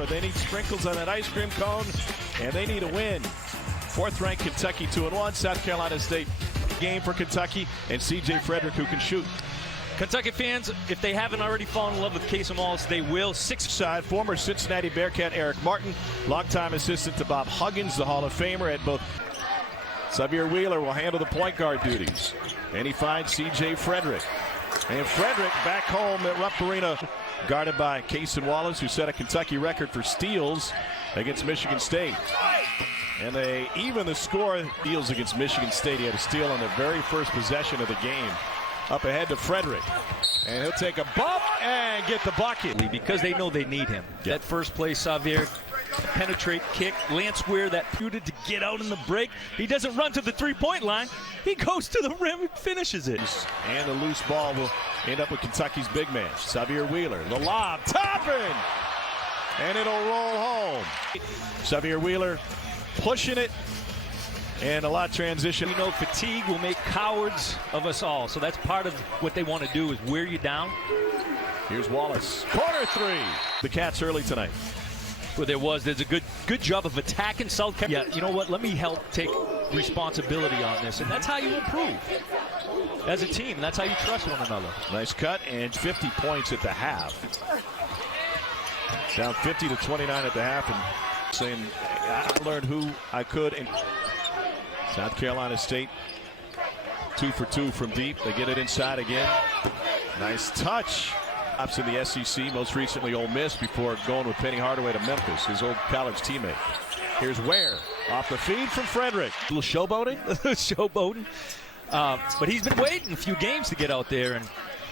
camera. They need sprinkles on that ice cream cone, and they need a win. Fourth-ranked Kentucky 2-1. South Carolina State game for Kentucky, and C.J. Frederick, who can shoot. Kentucky fans, if they haven't already fallen in love with Casey Wallace, they will. Side, former Cincinnati Bearcat Eric Martin, longtime assistant to Bob Huggins, the Hall of Famer at both. Xavier Wheeler will handle the point guard duties, and he finds C.J. Frederick. And Frederick back home at Rupp Arena, guarded by Casey Wallace, who set a Kentucky record for steals against Michigan State. And they even the score deals against Michigan State. He had a steal on the very first possession of the game. Up ahead to Frederick. And he'll take a bump and get the bucket. Because they know they need him. Yep. That first play, Xavier, penetrate, kick. Lance Weir, that puted to get out in the break. He doesn't run to the three-point line. He goes to the rim and finishes it. And the loose ball will end up with Kentucky's big man, Xavier Wheeler. The lob, Toppin! And it'll roll home. Xavier Wheeler pushing it. And a lot of transition. You know, fatigue will make cowards of us all. So that's part of what they want to do, is wear you down. Here's Wallace. Corner three. The Cats early tonight. Well, there's a good job of attacking South Carolina. Yeah, you know what? Let me help take responsibility on this. And that's how you improve as a team. That's how you trust one another. Nice cut, and 50 points at the half. Down 50-29 at the half, and saying, I learned who I could. And South Carolina State 2 for 2 from deep. They get it inside again. Nice touch. Ops in the SEC, most recently Ole Miss, before going with Penny Hardaway to Memphis, his old college teammate. Here's Ware off the feed from Frederick. A little showboating. Showboating. But he's been waiting a few games to get out there, and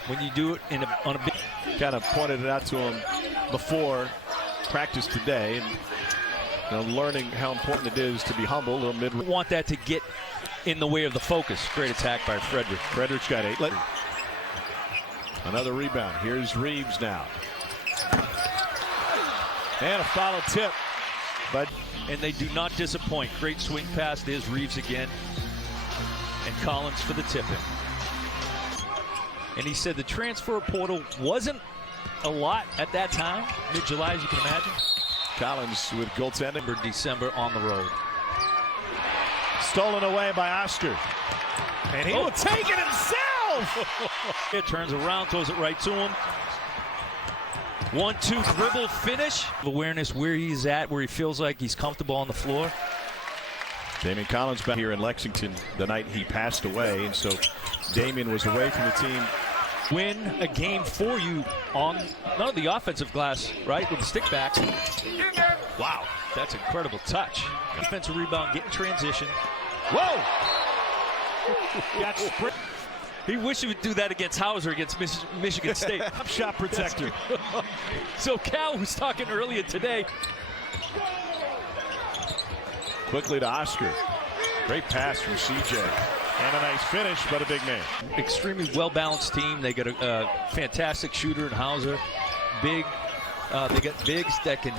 when you do it on a big, kind of pointed it out to him before practice today. And, you know, learning how important it is to be humble. A little mid. Want that to get in the way of the focus. Great attack by Frederick. Frederick's got 8. Another rebound. Here's Reeves now. And a follow tip. And they do not disappoint. Great swing pass. There's Reeves again. And Collins for the tip-in. And he said the transfer portal wasn't a lot at that time. Mid-July, as you can imagine. Collins with goaltending. For December on the road. Stolen away by Oscar. And he will take it himself. It turns around, throws it right to him. 1-2 dribble finish. Awareness where he's at, where he feels like he's comfortable on the floor. Damian Collins back here in Lexington the night he passed away. And so Damian was away from the team. Win a game for you on none of the offensive glass, right, with the stick back. Wow, that's incredible touch. Defensive rebound, getting transition. Whoa! Got sprint. He wished he would do that against Hauser against Michigan State. Shot protector. So Cal was talking earlier today. Quickly to Oscar. Great pass from CJ. And a nice finish, but a big man. Extremely well-balanced team. They got a fantastic shooter in Hauser. Big. They got bigs that can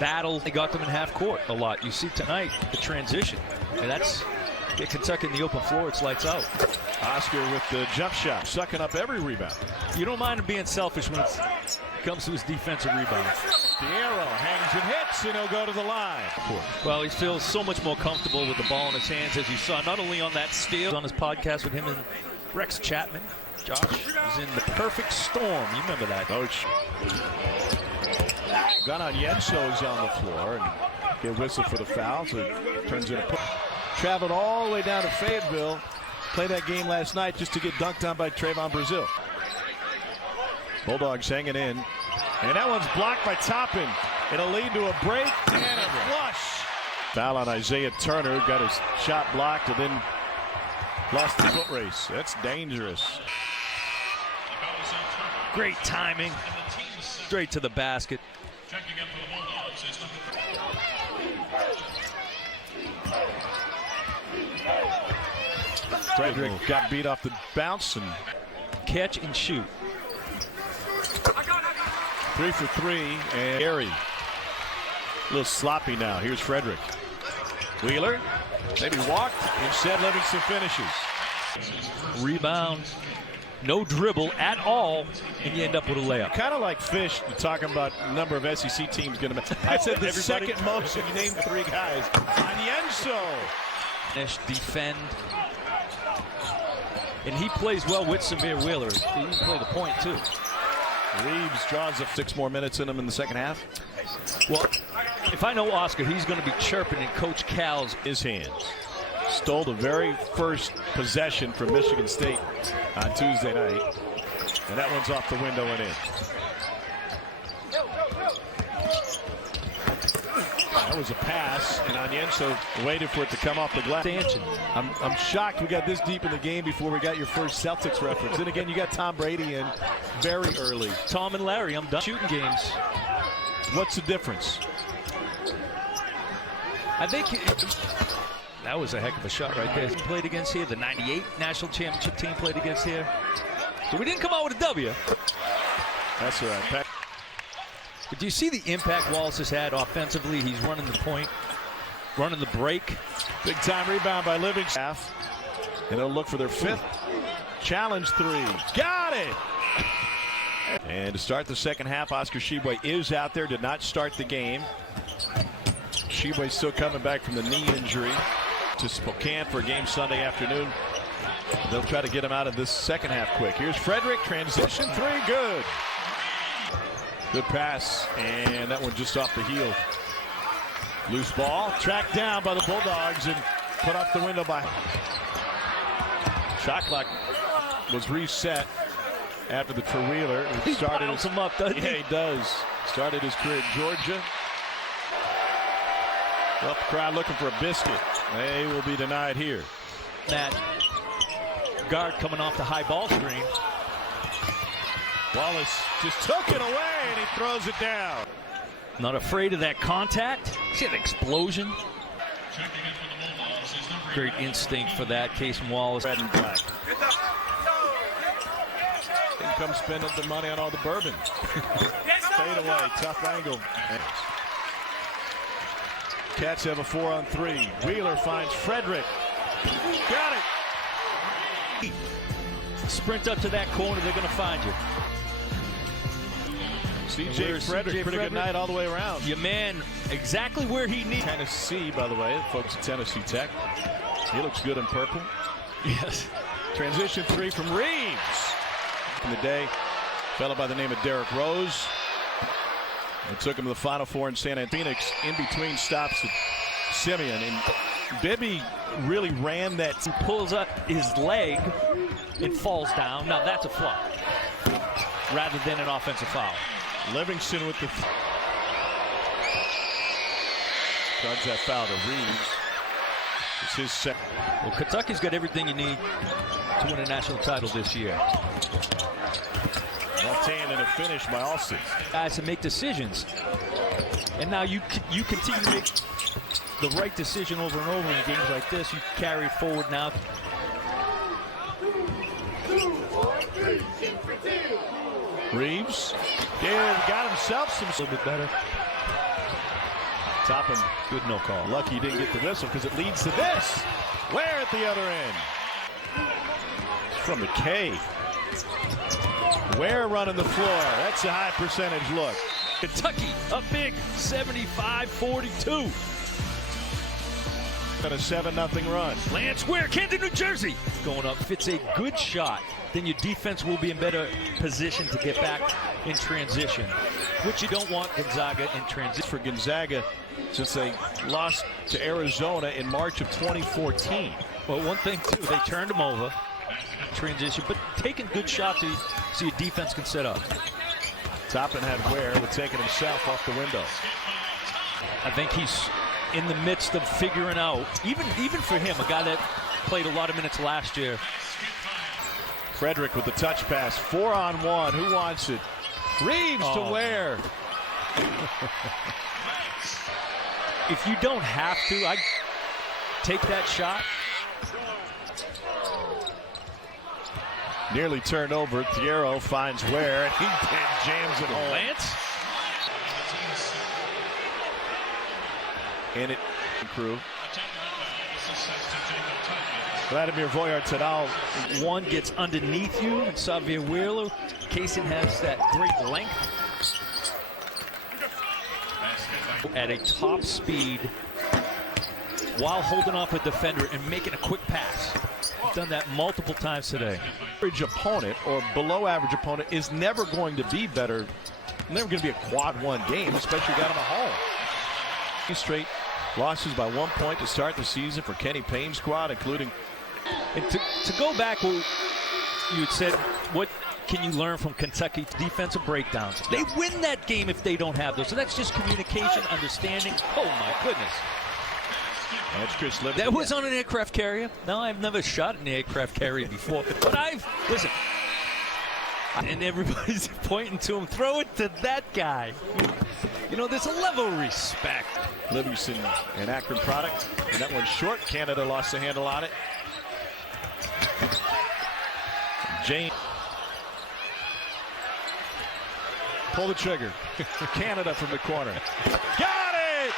battle. They got them in half court a lot. You see tonight the transition. And that's get Kentucky in the open floor. It's lights out. Oscar with the jump shot, sucking up every rebound. You don't mind him being selfish when it comes to his defensive rebound. The arrow hangs and hits, and he'll go to the line. Well, he feels so much more comfortable with the ball in his hands, as you saw, not only on that steal, on his podcast with him and Rex Chapman. Josh is in the perfect storm. You remember that, Coach. Gunnar Yenso is on the floor, and get whistle for the foul, so it turns into push. Traveled all the way down to Fayetteville. Played that game last night just to get dunked on by Trayvon Brazil. Bulldogs hanging in. And that one's blocked by Toppin. It'll lead to a break and a flush. Foul on Isaiah Turner. Got his shot blocked and then lost the foot race. That's dangerous. Great timing. Straight to the basket. Frederick got beat off the bounce and catch and shoot. 3 for 3, and Gary. A little sloppy now. Here's Frederick. Wheeler, maybe walked. Instead, Livingston finishes. Rebound. no dribble at all, and you end up with a layup. Kind of like Fish talking about number of SEC teams going to make. I said the second most. You named 3 guys. Anienso. Finish, defend. And he plays well with Sahvir Wheeler. He can play the point, too. Reeves draws up 6 more minutes in him in the second half. Well, if I know Oscar, he's going to be chirping in Coach Cal's his hands. Stole the very first possession from Michigan State on Tuesday night. And that one's off the window and in. That was a pass, and Anienso waited for it to come off the glass. I'm shocked we got this deep in the game before we got your first Celtics reference. Then again, you got Tom Brady in very early. Tom and Larry, I'm done shooting games. What's the difference? I think that was a heck of a shot right there. He played against here. The 98 national championship team played against here. So we didn't come out with a W. That's all right. But do you see the impact Wallace has had offensively? He's running the point, running the break. Big time rebound by Livingston. And they'll look for their 5th challenge 3. Got it! And to start the second half, Oscar Tshiebwe is out there, did not start the game. Tshiebwe still coming back from the knee injury to Spokane for a game Sunday afternoon. They'll try to get him out of this second half quick. Here's Frederick, transition 3, good. Good pass, and that one just off the heel. Loose ball, tracked down by the Bulldogs and put off the window by. Shot clock was reset after the Wheeler. He piles him up, doesn't he? Yeah, he does. Started his career at Georgia. Well, the crowd looking for a biscuit. They will be denied here. That guard coming off the high ball screen. Wallace just took it away, and he throws it down. Not afraid of that contact. See that explosion? Great instinct for that, Cason Wallace. Red and black. In comes spending the money on all the bourbon. Fade away, tough angle. Cats have a 4-on-3. Wheeler finds Frederick. Got it. Sprint up to that corner, they're going to find you. C.J. Frederick, pretty good night all the way around. Your man, exactly where he needs. Tennessee, by the way, folks at Tennessee Tech. He looks good in purple. Yes. Transition 3 from Reeves. In the day, a fellow by the name of Derrick Rose. It took him to the Final Four in Santa Ana. Phoenix in between stops at Simeon. And Bibby really ran that. He pulls up his leg and falls down. Now that's a flop rather than an offensive foul. Livingston with the charge that foul to Reeves. It's his second. Well, Kentucky's got everything you need to win a national title this year. Left hand and a finish by Alston. Guys to make decisions, and now you continue to make the right decision over and over in games like this. You carry it forward now. Reeves got himself some. A little bit better. Toppin, good no call. Lucky he didn't get the whistle because it leads to this. Where at the other end? From McKay. Where running the floor? That's a high percentage look. Kentucky up big, 75-42. Got a 7-0 run. Lance Ware, Camden, New Jersey. Going up, fits a good shot. Then your defense will be in better position to get back in transition, which you don't want Gonzaga in transition. For Gonzaga, since they lost to Arizona in March of 2014. Well, one thing, too, they turned them over, transition, but taking good shots so your defense can set up. Toppin had Ware with taking himself off the window. I think he's in the midst of figuring out, even for him, a guy that played a lot of minutes last year. Frederick with the touch pass, 4-on-1. Who wants it? Reeves to Ware. If you don't have to, I take that shot. Nearly turned over. Thiero finds Ware, and he jams it home. Lance. And it crew. Vladimir Voyartadal. One gets underneath you, and Xavier Wheeler. Kaysen has that great length at a top speed while holding off a defender and making a quick pass. Done that multiple times today. Average opponent or below average opponent is never going to be better. Never going to be a quad one game, especially got him at home. Straight losses by 1 point to start the season for Kenny Payne's squad, including. And to go back, well, you had said, what can you learn from Kentucky's defensive breakdowns? They win that game if they don't have those. So that's just communication, understanding. Oh, my goodness. That's Chris Liberty. That was on an aircraft carrier. No, I've never shot an aircraft carrier before. But listen. And everybody's pointing to him. Throw it to that guy. You know, there's a level of respect. Livingston, an Akron product. And that one's short. Canada lost the handle on it. James. Pull the trigger. Canada from the corner. Got it!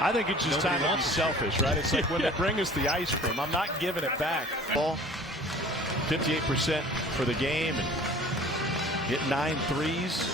I think it's just time to be selfish, right? It's like when they bring us the ice cream, I'm not giving it back. Ball, 58% for the game and hit 9 threes.